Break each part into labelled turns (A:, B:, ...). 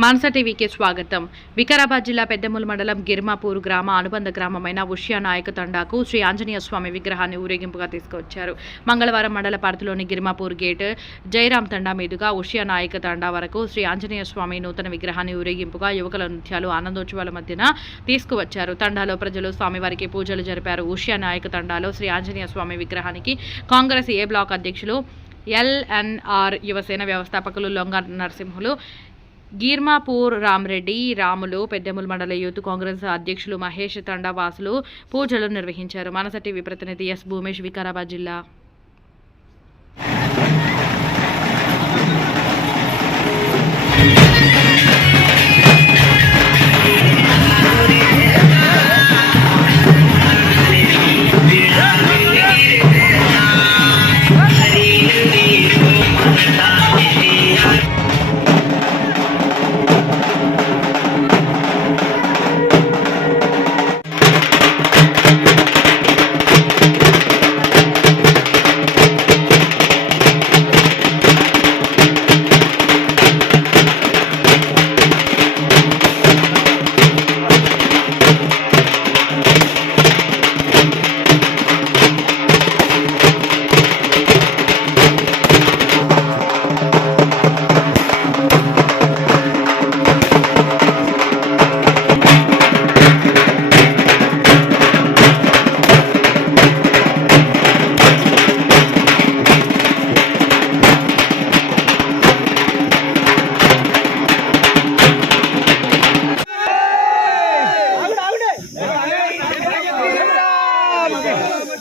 A: మానస టీవీకి స్వాగతం. వికారాబాద్ జిల్లా పెద్దమూలు మండలం గిర్మాపూర్ గ్రామ అనుబంధ గ్రామమైన ఉషియా నాయక తండాకు శ్రీ ఆంజనేయ స్వామి విగ్రహాన్ని ఊరేగింపుగా తీసుకువచ్చారు. మంగళవారం మండల పరిధిలోని గిర్మాపూర్ గేట్ జయరాం తండా మీదుగా ఉషియా నాయక తండా వరకు శ్రీ ఆంజనేయ స్వామి నూతన విగ్రహాన్ని ఊరేగింపుగా యువకుల నృత్యాలు ఆనందోత్సవాల మధ్యన తీసుకువచ్చారు. తండాలో ప్రజలు స్వామివారికి పూజలు జరిపారు. ఉష్యా నాయక తండాలో శ్రీ ఆంజనేయ స్వామి విగ్రహానికి కాంగ్రెస్ ఏ బ్లాక్ అధ్యక్షులు ఎల్ఎన్ఆర్ యువసేన వ్యవస్థాపకులు లొంగ నరసింహులు గీర్మాపూర్ రామరెడ్డి రాములు పెద్దెముల మండల యూత్ కాంగ్రెస్ అధ్యక్షులు మహేష్ తండావాసులు పూజలు నిర్వహించారు. మనస ప్రతినిధి ఎస్ భూమేష్ వికారాబాద్ జిల్లా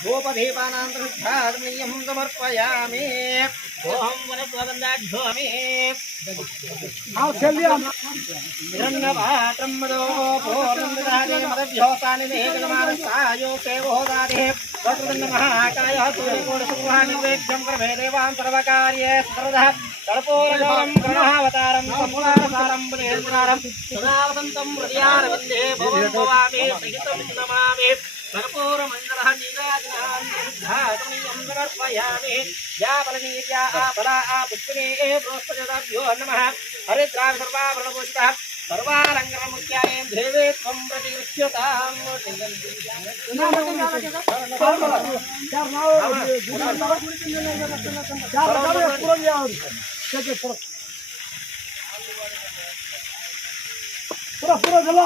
B: स्मघ्रापयामि धूपदीपानान्तर्घातनीयं समर्पयामि ॐ वनस्वगन्धाढ्योमि हिरण्यपात्रं मदो पूर्णमदादे मदभ्योतानि देहजनमानस्तायो सेवोदादे वक्रतुण्डमहाकाय सूर्यकोटसुवानिर्वेद्यं कर्मे देवान् सर्वकार्ये सर्वदः कर्पूरगौरं गणावतारं सम्पूर्णसारं बुधेन्द्रारं सदावसन्तं हृदयारविन्दे भवं भवामि सहितं नमामि कर्पूरमङ्गलः नीराजनान्यं समर्पयामि या बलनीर्या बला पुष्पिने बृहस्पतिभ्यो नमः हरिद्रां सर्वाभरणभूषितः सर्वालङ्करणमुख्याय देवे त्वं
C: पूरा पूरा चला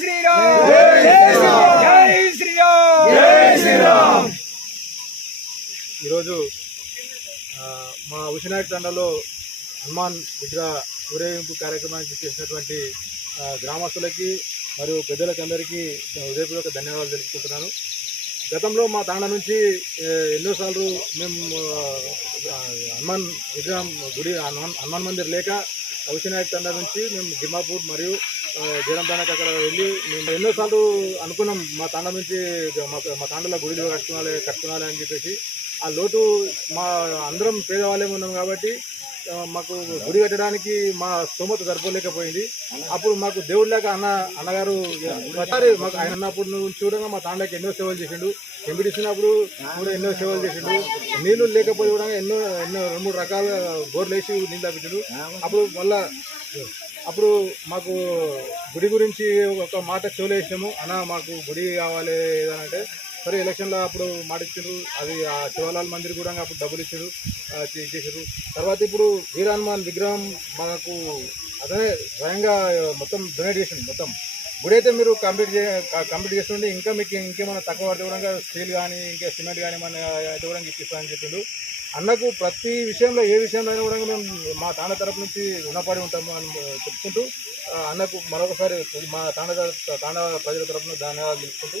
C: శ్రీరామ్. జై శ్రీరామ్. జై శ్రీరామ్. ఈరోజు మా ఉసినాయక తండలో హనుమాన్ విగ్రహ ఊరేగింపు కార్యక్రమానికి చేసినటువంటి గ్రామస్తులకి మరియు పెద్దలకి అందరికీ హృదయపూర్వక ధన్యవాదాలు తెలుపుకుంటున్నాను. గతంలో మా తాండ నుంచి ఎన్నోసార్లు మేము హనుమాన్ విగ్రహం గుడి హనుమాన్ హనుమాన్ మందిర్ లేక హౌసినాయక్ తండ నుంచి మేము గిమ్మాపూర్ మరియు ఆ, అక్కడ వెళ్ళి మేము ఎన్నోసార్లు అనుకున్నాం మా తాండ నుంచి మా మా తాండలో గుడిలో కట్టుకోవాలి కట్టుకోవాలి అని చెప్పేసి. ఆ లోటు మా అందరం పేదవాళ్ళే ఉన్నాం కాబట్టి మాకు గుడి కట్టడానికి మా స్తోమత సరిపోలేకపోయింది. అప్పుడు మాకు దేవుడు లేక అన్న అన్నగారు ఒకసారి మాకు ఆయన అన్నప్పుడు నువ్వు చూడంగా మా తాండకి ఎన్నో సేవలు చేసిండు. ఎంపిడిస్తున్నప్పుడు కూడా ఎన్నో సేవలు చేసిండు. నీళ్ళు లేకపోతే కూడా ఎన్నో ఎన్నో రెండు మూడు రకాల గోర్లు వేసి నీళ్ళు తప్పించాడు అప్పుడు మళ్ళా అప్పుడు మాకు గుడి గురించి ఒక మాట చెవులు అన్న మాకు గుడి కావాలి ఏదనంటే సరే ఎలక్షన్లో అప్పుడు మాట ఇచ్చారు అది ఆ శివలాల్ మందిర్ కూడా అప్పుడు డబ్బులు ఇచ్చారు చేశారు తర్వాత ఇప్పుడు వీర హనుమాన్ విగ్రహం మనకు అతనే స్వయంగా మొత్తం డొనేట్ చేసింది మొత్తం. గుడి అయితే మీరు కంప్లీట్ చే కంప్లీట్ చేస్తుంటే ఇంకా మీకు ఇంకేమైనా తక్కువ పడితే కూడా స్టీల్ కానీ ఇంకా సిమెంట్ కానీ మన అయితే కూడా ఇప్పిస్తామని చెప్పిండు. అన్నకు ప్రతి విషయంలో ఏ విషయంలో అయినా కూడా మేము మా తాండ తరపు నుంచి రుణపడి ఉంటాము అని చెప్పుకుంటూ అన్నకు మరొకసారి మా తాండ తాండ ప్రజల తరపున ధన్యవాదాలు తెలుపుకుంటూ